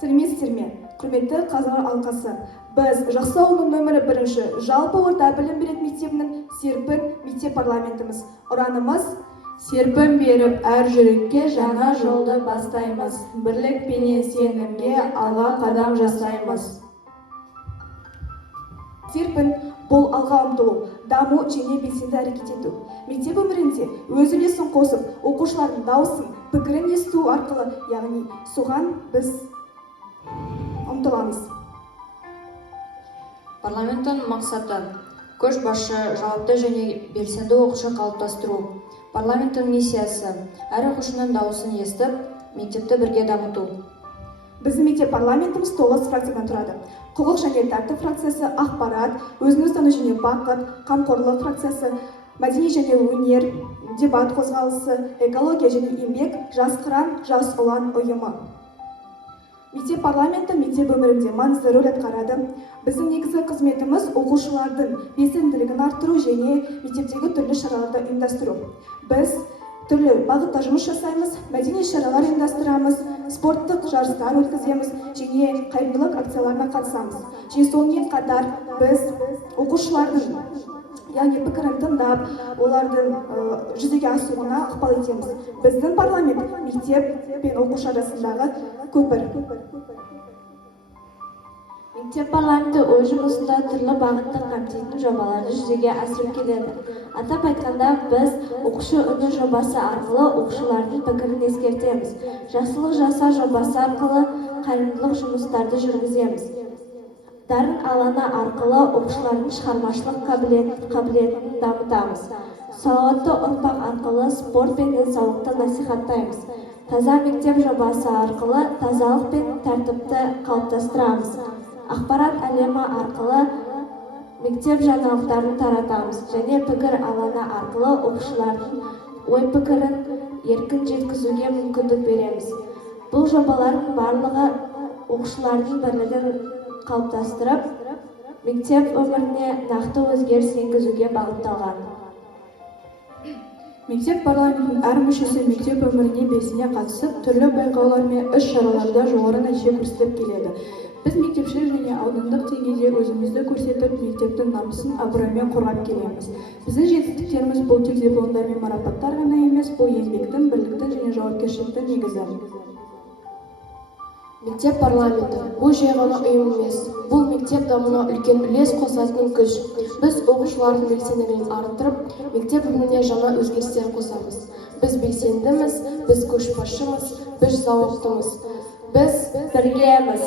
Сәлеметсіздер ме? Құрметті қазылар алқасы. Біз Жақсы ауылының нөмірі 1 жалпы орта білім беретін мектебінің серпін мектеп парламентіміз. Ұранымыз: серпін беріп, әр жүрекке жаңа жолды бастаймыз. Бірлік пен сенімге алға қадам жасаймыз. Серпін бұл алға ұмтылу, даму және белсенді әрекет ету. Мектеп өмірінде өз үлесін қосып, оқушылардың дауысын, пікірін есту арқылы, яғни соған біз ұмтыламыз. Парламенттің мақсаты көшбасшы, жауапты және белсенді оқушы қалыптастыру. Парламенттің миссиясы әр оқушының дауысын естіп, мектепті бірге дамыту. Біздің мектеп парламентіміз 9 фракциядан тұрады. Құқық және тәртіп фракциясы, ақпарат, өзін-өзі тану және бақыт, қамқорлық фракциясы, мәдени және өнер, дебат қозғалысы, экология және еңбек, жас қыран, жас ұлан ұйымы. Мектеп парламенті мектеп өмірінде маңызды рөл атқарады. Біздің негізгі қызметіміз оқушылардың белсенділігін арттыру және мектептегі түрлі шараларды ұйымдастыру. Біз түрлі бағытта жұмыс жасаймыз, мәдени шаралар ұйымдастырамыз, спорттық жарыстар өткіземіз және қайырымдылық акцияларына қатысамыз. Және сонымен қатар біз оқушылардың яғни пікірін тыңдап, олардың жүзеге асуына ықпал етеміз. Біздің парламент мектеп пен оқушы арасындағы көпір. Мектеп парламенті өз жұмысында түрлі бағытты қамтитын жобаларды жүзеге асырып келеді. Атап айтқанда, біз оқушы үні жобасы арқылы оқушылардың пікірін ескертеміз. Жақсылық жаса жобасы арқылы қайырымдылық жұмыстарды жүргіземіз. Дарын алаңы арқылы оқушылардың шығармашылық қабілетін дамытамыз. Салауатты ұрпақ арқылы спорт пен денсаулықты насихаттаймыз. Таза мектеп жобасы арқылы тазалық пен тәртіпті қалыптастырамыз. Ақпарат әлемі арқылы мектеп жаңалықтарын таратамыз және пікір алаңы арқылы оқушылардың ой пікірін еркін жеткізуге мүмкіндік береміз. Бұл жобалардың барлығы оқушылардың бірлігін қалыптастырып, мектеп өміріне нақты өзгеріс енгізуге бағытталған. Мектеп парламентінің әр мүшесі мектеп өміріне белсене қатысып, түрлі байқаулар мен іс-шараларда жоғары нәтиже көрсетіп келеді. Біз мектепшілік және аудандық деңгейде өзімізді көрсетіп, мектептің намысын абыроймен қорғап келеміз. Біздің жетістіктеріміз бұл тек дипломдар мен марапаттар ғана емес, бұл еңбектің, бірліктің және жауапкершіліктің негізі. Мектеп парламенті бұл жай ғана ұйым емес, бұл мектеп дамуына үлкен үлес қосатын күш. Біз оқушылардың белсенділігін арттырып, мектеп өміріне жаңа өзгерістер қосамыз. Біз белсендіміз, біз көшбасшымыз, біз зауықтымыз. Біз біргеміз.